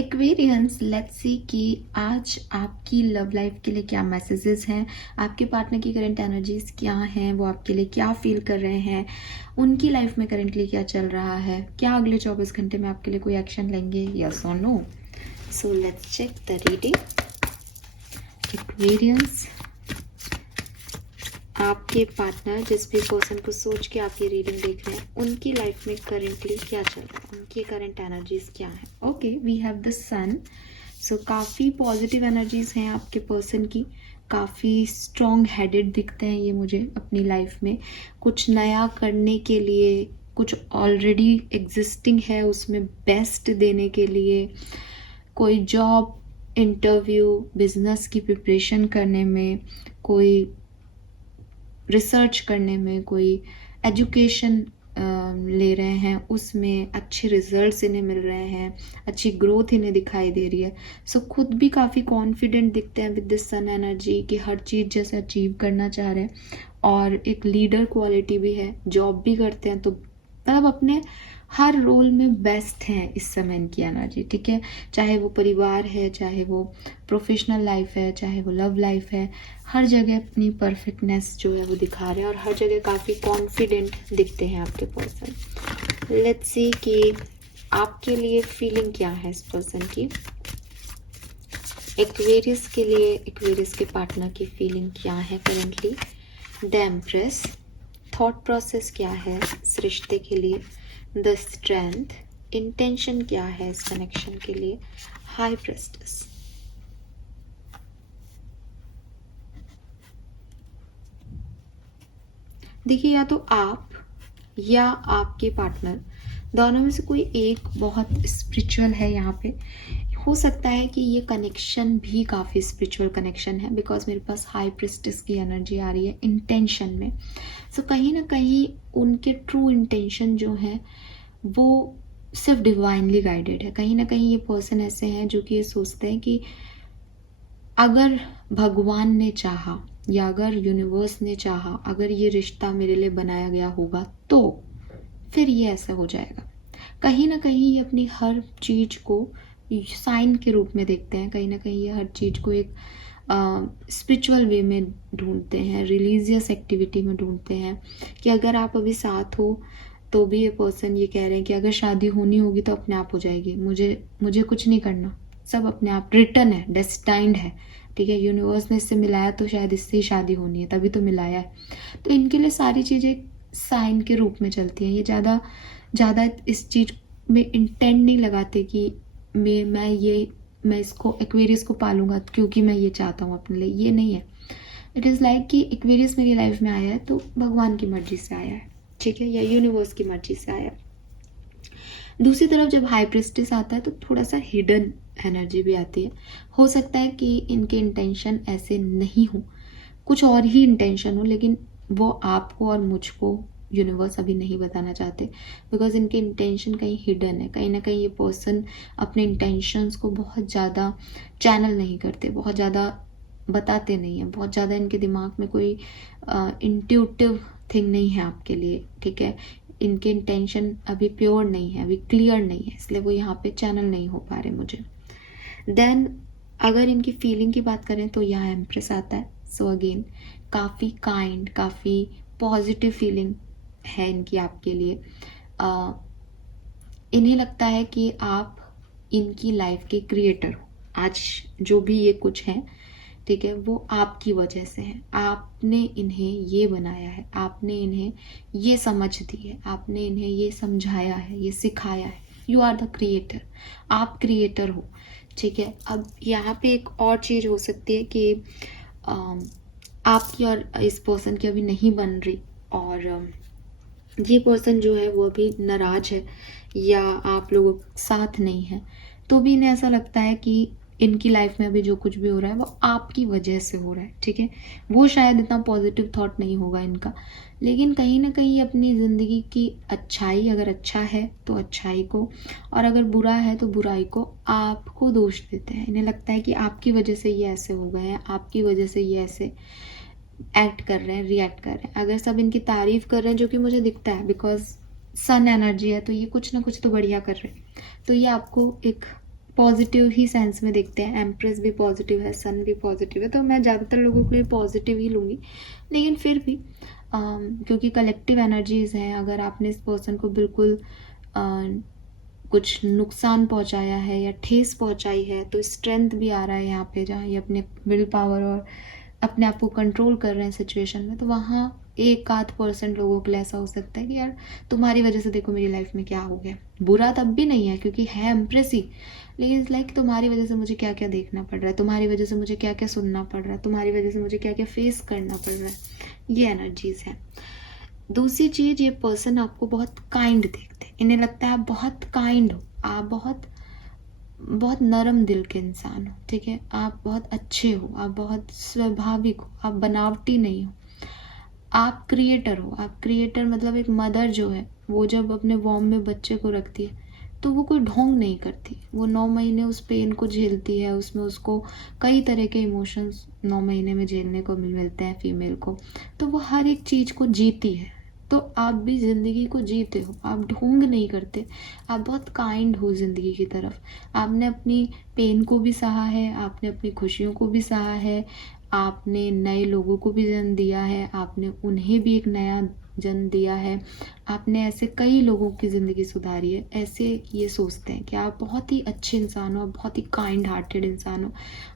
Aquarians, let's see कि आज आपकी लव लाइफ के लिए क्या मैसेजेस हैं, आपके पार्टनर की करंट एनर्जीज क्या हैं, वो आपके लिए क्या फील कर रहे हैं, उनकी लाइफ में करंटली क्या चल रहा है, क्या अगले 24 घंटे में आपके लिए कोई एक्शन लेंगे, यस और no. So let's check the reading. Aquarians, आपके पार्टनर जिस भी पर्सन को सोच के आप ये रीडिंग देख रहे हैं, उनकी लाइफ में करेंटली क्या चल रहा है, उनकी करंट एनर्जीज क्या है। ओके, वी हैव द सन। सो काफ़ी पॉजिटिव एनर्जीज हैं आपके पर्सन की, काफ़ी स्ट्रॉन्ग हेडेड दिखते हैं ये मुझे अपनी लाइफ में। कुछ नया करने के लिए, कुछ ऑलरेडी एग्जिस्टिंग है उसमें बेस्ट देने के लिए, कोई जॉब इंटरव्यू बिजनेस की प्रिपरेशन करने में, कोई रिसर्च करने में, कोई एजुकेशन ले रहे हैं, उसमें अच्छे रिजल्ट्स इन्हें मिल रहे हैं, अच्छी ग्रोथ इन्हें दिखाई दे रही है। सो खुद भी काफ़ी कॉन्फिडेंट दिखते हैं विद दिस सन एनर्जी कि हर चीज़ जैसे अचीव करना चाह रहे हैं, और एक लीडर क्वालिटी भी है, जॉब भी करते हैं, तो मतलब अपने हर रोल में बेस्ट हैं इस समय इनकी एनर्जी। ठीक है, चाहे वो परिवार है, चाहे वो प्रोफेशनल लाइफ है, चाहे वो लव लाइफ है, हर जगह अपनी परफेक्टनेस जो है वो दिखा रहे हैं और हर जगह काफ़ी कॉन्फिडेंट दिखते हैं आपके पर्सन। लेट्स सी कि आपके लिए फीलिंग क्या है इस पर्सन की। एक्वेरियस के लिए, एक्वेरियस के पार्टनर की फीलिंग क्या है currently. The empress, thought process क्या है इस रिश्ते के लिए। द स्ट्रेंथ, इंटेंशन क्या है इस कनेक्शन के लिए। High prestige. देखिए, या तो आप या आपके पार्टनर, दोनों में से कोई एक बहुत स्पिरिचुअल है यहाँ पे। हो सकता है कि ये कनेक्शन भी काफ़ी स्पिरिचुअल कनेक्शन है, बिकॉज मेरे पास हाई प्रिस्टिस की एनर्जी आ रही है इंटेंशन में। सो कहीं ना कहीं उनके ट्रू इंटेंशन जो है वो सिर्फ डिवाइनली गाइडेड है। कहीं ना कहीं ये पर्सन ऐसे हैं जो कि ये सोचते हैं कि अगर भगवान ने चाहा या अगर यूनिवर्स ने चाहा, अगर ये रिश्ता मेरे लिए बनाया गया होगा तो फिर ये ऐसा हो जाएगा। कहीं ना कहीं ये अपनी हर चीज़ को साइन के रूप में देखते हैं, कहीं ना कहीं ये हर चीज़ को एक स्पिरिचुअल वे में ढूंढते हैं, रिलीजियस एक्टिविटी में ढूंढते हैं कि अगर आप अभी साथ हो तो भी ये पर्सन ये कह रहे हैं कि अगर शादी होनी होगी तो अपने आप हो जाएगी, मुझे कुछ नहीं करना, सब अपने आप रिटर्न है, डेस्टाइंड है। ठीक है, यूनिवर्स ने इससे मिलाया तो शायद इससे ही शादी होनी है, तभी तो मिलाया है। तो इनके लिए सारी चीज़ें साइन के रूप में चलती हैं। ये ज़्यादा इस चीज़ में इंटेंट नहीं लगाते कि मैं इसको एक्वेरियस को पालूंगा क्योंकि मैं ये चाहता हूँ अपने लिए, ये नहीं है। इट इज़ लाइक कि एक्वेरियस मेरी लाइफ में आया है तो भगवान की मर्जी से आया है, ठीक है, या यूनिवर्स की मर्जी से आया है। दूसरी तरफ जब हाई प्रेस्टिस आता है तो थोड़ा सा हिडन एनर्जी भी आती है। हो सकता है कि इनके इंटेंशन ऐसे नहीं हो, कुछ और ही इंटेंशन हो, लेकिन वो आपको और मुझको यूनिवर्स अभी नहीं बताना चाहते, बिकॉज इनके इंटेंशन कहीं हिडन है। कहीं ना कहीं ये पर्सन अपने इंटेंशंस को बहुत ज़्यादा चैनल नहीं करते, बहुत ज़्यादा बताते नहीं हैं, बहुत ज़्यादा इनके दिमाग में कोई इंट्यूटिव थिंग नहीं है आपके लिए। ठीक है, इनके इंटेंशन अभी प्योर नहीं है, अभी क्लियर नहीं है, इसलिए वो यहाँ पे चैनल नहीं हो पा रहे मुझे। देन अगर इनकी फीलिंग की बात करें तो यहाँ एम्प्रेस आता है। सो अगेन काफ़ी काइंड, काफ़ी पॉजिटिव फीलिंग है इनकी आपके लिए। इन्हें लगता है कि आप इनकी लाइफ के क्रिएटर हो। आज जो भी ये कुछ हैं, ठीक है, वो आपकी वजह से है। आपने इन्हें ये बनाया है, आपने इन्हें ये समझ दी है, आपने इन्हें ये समझाया है, ये सिखाया है। यू आर द क्रिएटर, आप क्रिएटर हो। ठीक है, अब यहाँ पे एक और चीज़ हो सकती है कि आपकी और इस पर्सन की अभी नहीं बन रही, और ये पर्सन जो है वो अभी नाराज है या आप लोगों के साथ नहीं है, तो भी इन्हें ऐसा लगता है कि इनकी लाइफ में अभी जो कुछ भी हो रहा है वो आपकी वजह से हो रहा है। ठीक है, वो शायद इतना पॉजिटिव थॉट नहीं होगा इनका, लेकिन कहीं ना कहीं अपनी ज़िंदगी की अच्छाई, अगर अच्छा है तो अच्छाई को, और अगर बुरा है तो बुराई को आपको दोष देते हैं। इन्हें लगता है कि आपकी वजह से ये ऐसे हो गए हैं, आपकी वजह से ये ऐसे एक्ट कर रहे हैं, रिएक्ट कर रहे हैं। अगर सब इनकी तारीफ कर रहे हैं, जो कि मुझे दिखता है बिकॉज सन एनर्जी है, तो ये कुछ ना कुछ तो बढ़िया कर रहे हैं, तो ये आपको एक पॉजिटिव ही सेंस में देखते हैं। एम्प्रेस भी पॉजिटिव है, सन भी पॉजिटिव है, तो मैं ज़्यादातर लोगों के लिए पॉजिटिव ही लूँगी। लेकिन फिर भी क्योंकि कलेक्टिव एनर्जीज़ हैं, अगर आपने इस पर्सन को बिल्कुल कुछ नुकसान पहुंचाया है या ठेस पहुंचाई है, तो स्ट्रेंथ भी आ रहा है यहाँ पे, जहाँ ये अपने विल पावर और अपने आप को कंट्रोल कर रहे हैं सिचुएशन में, तो वहाँ 1-8% लोगों के लिए ऐसा हो सकता है कि यार तुम्हारी वजह से देखो मेरी लाइफ में क्या हो गया। बुरा तब भी नहीं है क्योंकि है एम्प्रेस ही, लेकिन लाइक तुम्हारी वजह से मुझे क्या क्या देखना पड़ रहा है, तुम्हारी वजह से मुझे क्या क्या सुनना पड़ रहा है, तुम्हारी वजह से मुझे क्या क्या फेस करना पड़ रहा है। ये एनर्जीज है। दूसरी चीज़, ये पर्सन आपको बहुत काइंड देखते हैं, इन्हें लगता है आप बहुत काइंड हो, आप बहुत बहुत नरम दिल के इंसान हो, ठीक है, आप बहुत अच्छे हो, आप बहुत स्वाभाविक हो, आप बनावटी नहीं हो, आप क्रिएटर हो। आप क्रिएटर मतलब एक मदर जो है वो जब अपने वॉर्म में बच्चे को रखती है तो वो कोई ढोंग नहीं करती, वो 9 महीने उस पेन को झेलती है, उसमें उसको कई तरह के इमोशंस 9 महीने में झेलने को मिलते हैं फीमेल को, तो वो हर एक चीज़ को जीती है। तो आप भी ज़िंदगी को जीते हो, आप ढोंग नहीं करते, आप बहुत काइंड हो ज़िंदगी की तरफ। आपने अपनी पेन को भी सहा है, आपने अपनी खुशियों को भी सहा है, आपने नए लोगों को भी जन्म दिया है, आपने उन्हें भी एक नया जन्म दिया है, आपने ऐसे कई लोगों की ज़िंदगी सुधारी है। ऐसे ये सोचते हैं कि आप बहुत ही अच्छे इंसान हो, आप बहुत ही काइंड हार्टेड इंसान हो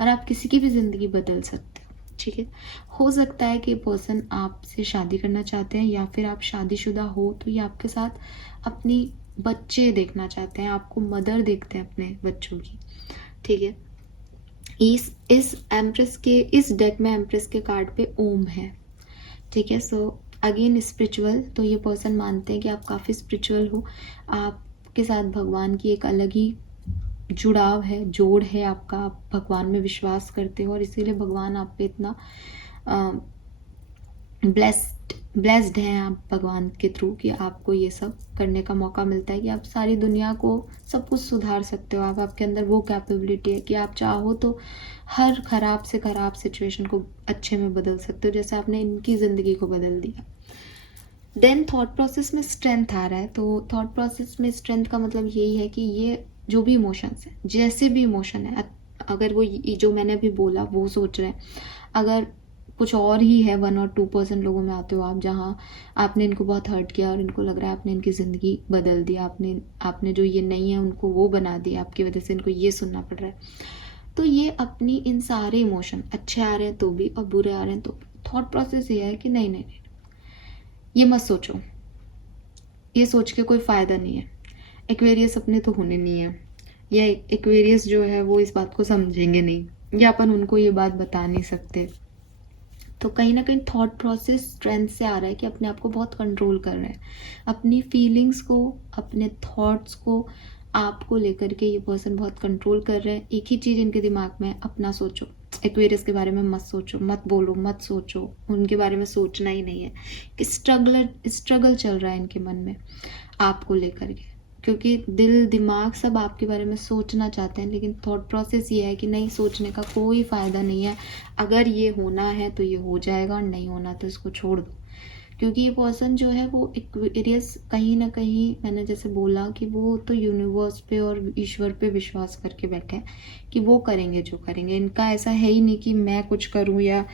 और आप किसी की भी ज़िंदगी बदल सकते हो, ठीक है। हो सकता है कि पर्सन आपसे शादी करना चाहते हैं या फिर आप शादीशुदा हो तो ये आपके साथ अपनी बच्चे देखना चाहते हैं, आपको मदर देखते हैं अपने बच्चों की, ठीक है। इस एम्प्रेस के, इस डेक में एम्प्रेस के कार्ड पे ओम है, ठीक है। सो अगेन स्पिरिचुअल, तो ये पर्सन मानते हैं कि आप काफ़ी स्पिरिचुअल हो, आपके साथ भगवान की एक अलग ही जुड़ाव है, जोड़ है आपका, आप भगवान में विश्वास करते हो और इसीलिए भगवान आप पे इतना ब्लेस्ड हैं आप भगवान के थ्रू कि आपको ये सब करने का मौका मिलता है कि आप सारी दुनिया को सब कुछ सुधार सकते हो। आप, आपके अंदर वो कैपेबिलिटी है कि आप चाहो तो हर ख़राब से ख़राब सिचुएशन को अच्छे में बदल सकते हो, जैसे आपने इनकी ज़िंदगी को बदल दिया। देन थॉट प्रोसेस में स्ट्रेंथ आ रहा है, तो थॉट प्रोसेस में स्ट्रेंथ का मतलब यही है कि ये जो भी इमोशंस हैं, जैसे भी इमोशन है, अगर वो जो मैंने अभी बोला वो सोच रहे हैं, अगर कुछ और ही है 1 और 2% लोगों में आते हो आप, जहाँ आपने इनको बहुत हर्ट किया और इनको लग रहा है आपने इनकी ज़िंदगी बदल दी, आपने जो ये नहीं है उनको वो बना दिया, आपकी वजह से इनको ये सुनना पड़ रहा है। तो ये अपनी इन सारे इमोशन अच्छे आ रहे हैं तो भी और बुरे आ रहे हैं तो भी, थॉट प्रोसेस ये है कि नहीं नहीं नहीं, ये मत सोचो, ये सोच के कोई फ़ायदा नहीं है, एक्वेरियस अपने तो होने नहीं है, या एक्वेरियस जो है वो इस बात को समझेंगे नहीं, या अपन उनको ये बात बता नहीं सकते। तो कहीं ना कहीं थॉट प्रोसेस स्ट्रेंथ से आ रहा है कि अपने आप को बहुत कंट्रोल कर रहे हैं, अपनी फीलिंग्स को, अपने थॉट्स को, आपको लेकर के ये पर्सन बहुत कंट्रोल कर रहे हैं। एक ही चीज़ इनके दिमाग में, अपना सोचो, एक्वेरियस के बारे में मत सोचो, मत बोलो, मत सोचो, उनके बारे में सोचना ही नहीं है। कि स्ट्रगल चल रहा है इनके मन में आपको लेकर के, क्योंकि दिल दिमाग सब आपके बारे में सोचना चाहते हैं, लेकिन थॉट प्रोसेस ये है कि नहीं, सोचने का कोई फ़ायदा नहीं है, अगर ये होना है तो ये हो जाएगा और नहीं होना तो इसको छोड़ दो। क्योंकि ये पर्सन जो है वो एक्वेरियस कहीं ना कहीं, मैंने जैसे बोला कि वो तो यूनिवर्स पे और ईश्वर पे विश्वास करके बैठे हैं कि वो करेंगे जो करेंगे। इनका ऐसा है ही नहीं कि मैं कुछ करूँ, या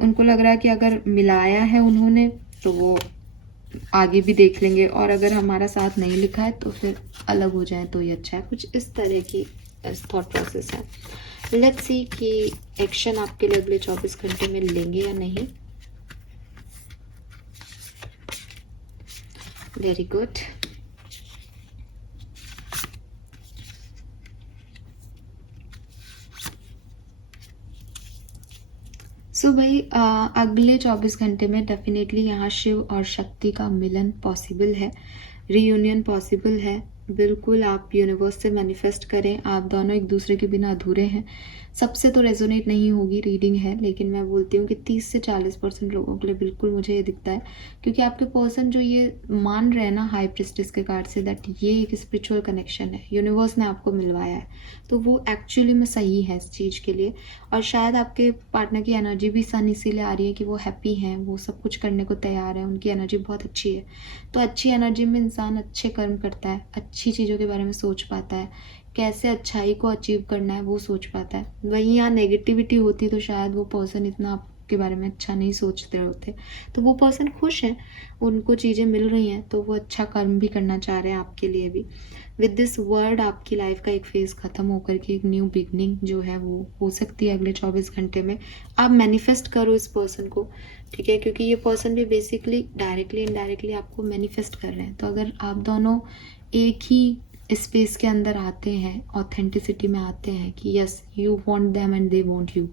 उनको लग रहा है कि अगर मिलाया है उन्होंने तो वो आगे भी देख लेंगे, और अगर हमारा साथ नहीं लिखा है तो फिर अलग हो जाए तो ही अच्छा है। कुछ इस तरह की थॉट प्रोसेस है। लेट्स सी कि एक्शन आपके लिए अगले 24 घंटे में लेंगे या नहीं। Very good. सो भाई अगले 24 घंटे में डेफिनेटली यहाँ शिव और शक्ति का मिलन पॉसिबल है, रीयूनियन पॉसिबल है। बिल्कुल आप यूनिवर्स से मैनिफेस्ट करें, आप दोनों एक दूसरे के बिना अधूरे हैं। सबसे तो रेजोनेट नहीं होगी, रीडिंग है, लेकिन मैं बोलती हूँ कि 30 से 40% लोगों के लिए बिल्कुल मुझे ये दिखता है, क्योंकि आपके पर्सन जो ये मान रहे हैं ना हाई प्रिस्टेस के कार्ड से, दैट ये एक स्पिरिचुअल कनेक्शन है, यूनिवर्स ने आपको मिलवाया है, तो वो एक्चुअली में सही है इस चीज़ के लिए। और शायद आपके पार्टनर की एनर्जी भी सन इसीलिए आ रही है कि वो हैप्पी हैं, वो सब कुछ करने को तैयार है, उनकी एनर्जी बहुत अच्छी है। तो अच्छी एनर्जी में इंसान अच्छे कर्म करता है, अच्छी चीज़ों के बारे में सोच पाता है, कैसे अच्छाई को अचीव करना है वो सोच पाता है। वहीं यहाँ नेगेटिविटी होती तो शायद वो पर्सन इतना आपके बारे में अच्छा नहीं सोचते होते। तो वो पर्सन खुश है, उनको चीज़ें मिल रही हैं तो वो अच्छा कर्म भी करना चाह रहे हैं आपके लिए भी। विद दिस वर्ड आपकी लाइफ का एक फेज़ ख़त्म होकर के एक न्यू बिगनिंग जो है वो हो सकती है अगले 24 घंटे में। आप मैनिफेस्ट करो इस पर्सन को, ठीक है, क्योंकि ये पर्सन भी बेसिकली डायरेक्टली इनडायरेक्टली आपको मैनिफेस्ट कर रहे हैं। तो अगर आप दोनों एक ही स्पेस के अंदर आते हैं, ऑथेंटिसिटी में आते हैं कि yes you want them and they want you,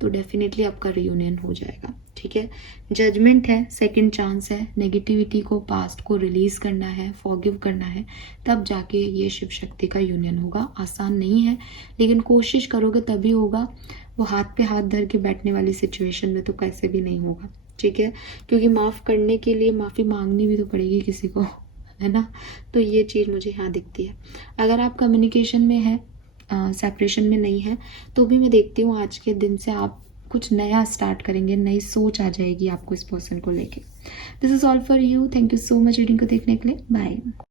तो डेफिनेटली आपका रियूनियन हो जाएगा, ठीक है। जजमेंट है, सेकंड चांस है, नेगेटिविटी को, पास्ट को रिलीज़ करना है, फॉरगिव करना है, तब जाके ये शिव शक्ति का यूनियन होगा। आसान नहीं है लेकिन कोशिश करोगे तभी होगा। वो हाथ पे हाथ धर के बैठने वाली सिचुएशन में तो कैसे भी नहीं होगा, ठीक है, क्योंकि माफ़ करने के लिए माफ़ी मांगनी भी तो पड़ेगी किसी को, है ना। तो ये चीज़ मुझे यहाँ दिखती है। अगर आप कम्युनिकेशन में है, सेपरेशन में नहीं है, तो भी मैं देखती हूँ आज के दिन से आप कुछ नया स्टार्ट करेंगे, नई सोच आ जाएगी आपको इस पर्सन को लेके। This is all for you. Thank you so much reading को देखने के लिए। बाय।